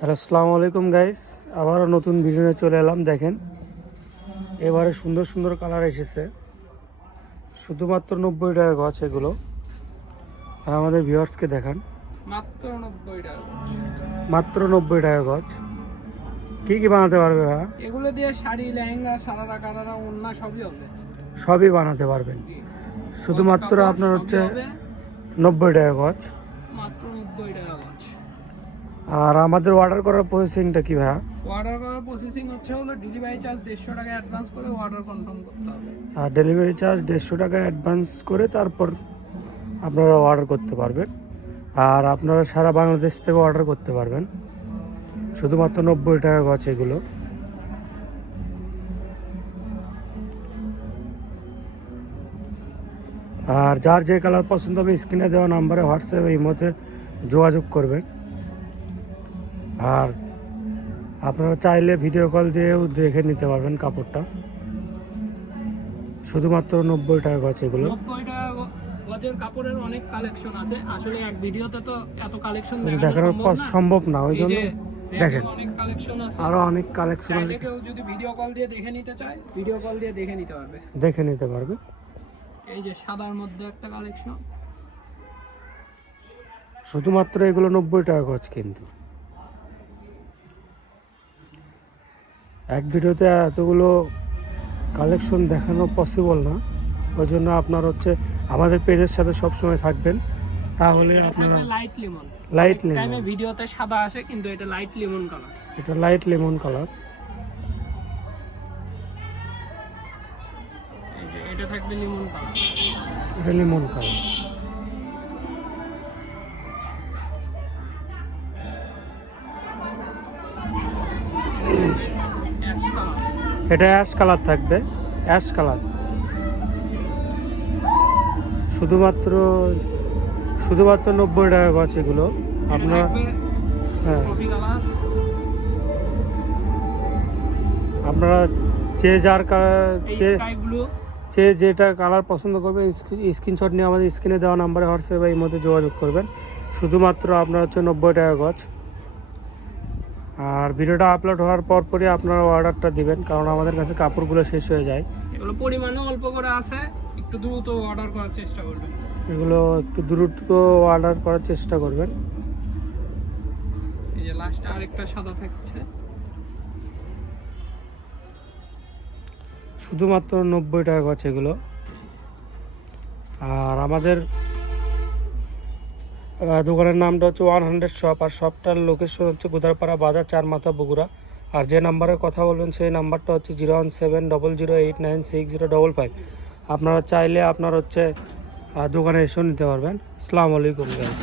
Hello, আসসালামু আলাইকুম guys. আবারও নতুন ভিডিও নিয়ে চলে এলাম। দেখেন, এবারে সুন্দর সুন্দর কালার এসেছে, শুধুমাত্র 90 টাকা গছ এগুলো। আর আমাদের ভিউয়ার্সকে দেখান, মাত্র 90 টাকা। মাত্র 90 টাকা গছ। কি কি বানাতে পারবে ভাইয়া? এগুলো দিয়ে শাড়ি, লেহেঙ্গা, সারারা কাটারা, ওড়না সবই হবে। সবই বানাতে পারবেন। জি। শুধুমাত্র কাপড় আপনার সবই হচ্ছে হবে, 90 টাকা গছ। মাত্র 90 টাকা গজ। আর আমাদের অর্ডার করার প্রসেসিংটা কি ভাইয়া? অর্ডার করার প্রসেসিং হলো ডেলিভারি চার্জ 150 টাকা অ্যাডভান্স করে অর্ডার কনফার্ম করতে হবে। আর ডেলিভারি চার্জ 150 টাকা অ্যাডভান্স করে তারপর আপনারা অর্ডার করতে পারবেন। আর আপনারা সারা বাংলাদেশ থেকে অর্ডার করতে পারবেন। শুধুমাত্র 90 টাকা গছ এগুলো। আর যার যে কালার পছন্দ হবে স্ক্রিনে দেওয়া নাম্বারে হোয়াটসঅ্যাপে এই মধ্যে যোগাযোগ করবেন। আর আপনারা চাইলে ভিডিও কল দিয়েও দেখে নিতে পারবেন কাপড়টা। শুধুমাত্র 90 টাকা গছ এগুলো। 90 টাকা গজের কাপড়ের অনেক কালেকশন আছে। আসলে এক ভিডিওতে তো এত কালেকশন দেখানো সম্ভব না, ওই জন্য দেখেন অনেক কালেকশন আছে। আরো অনেক কালেকশন আছে, কেউ যদি ভিডিও কল দিয়ে দেখে নিতে চায়, ভিডিও কল দিয়ে দেখে নিতে পারবে। দেখে নিতে পারবে। এই যে সাদার মধ্যে একটা কালেকশন, শুধুমাত্র এগুলো 90 টাকা গছ। কিন্তু এক ভিডিওতে এতগুলো কালেকশন দেখানো পসিবল না, ওই জন্য আপনার হচ্ছে আমাদের পেজের সাথে সবসময় থাকবেন, তাহলে আপনারা লাইট লেমন। লাইট লেমন, টাইমে ভিডিওতে সাদা আসে কিন্তু এটা লাইট লেমন কালার। এটা লাইট লেমন কালার। এই যে এটা থাকবে লেমন কালার। এটা লেমন কালার। Ash colour. এটা অ্যাশ কালার থাকবে, অ্যাশ কালার। শুধুমাত্র 90 টাকা গছ এগুলো। আপনারা হ্যাঁ, কফি কালার। আপনারা যে যার স্কাই ব্লু। যে যেটা কালার পছন্দ করবে স্ক্রিনশট নিয়ে আমাদের স্ক্রিনে দেওয়া নাম্বারে হোয়াটসঅ্যাপে এই মধ্যে যোগাযোগ করবেন। শুধুমাত্র আপনার হচ্ছে 90 টাকা গছ। আর ভিডিওটা আপলোড হওয়ার পরই আপনারা অর্ডারটা দিবেন, কারণ আমাদের কাছে কাপড়গুলো শেষ হয়ে যায়। এগুলো পরিমাণে অল্প করে আছে, একটু দ্রুত অর্ডার করার চেষ্টা করবেন। এগুলো একটু দ্রুত অর্ডার করার চেষ্টা করবেন। এই যে লাস্টে আরেকটা সাদা থাকছে, শুধুমাত্র 90 টাকা গছ এগুলো। আর আমাদের দোকানের নামটা হচ্ছে 100 শপ। আর শপটার লোকেশন হচ্ছে গোদারপাড়া বাজার, চারমাথা, বগুড়া। আর যে নাম্বারে কথা বলবেন সেই নাম্বারটা হচ্ছে 01700896055। আপনারা চাইলে আপনার হচ্ছে দোকানে এসেও নিতে পারবেন। আসসালামু আলাইকুম গাইস।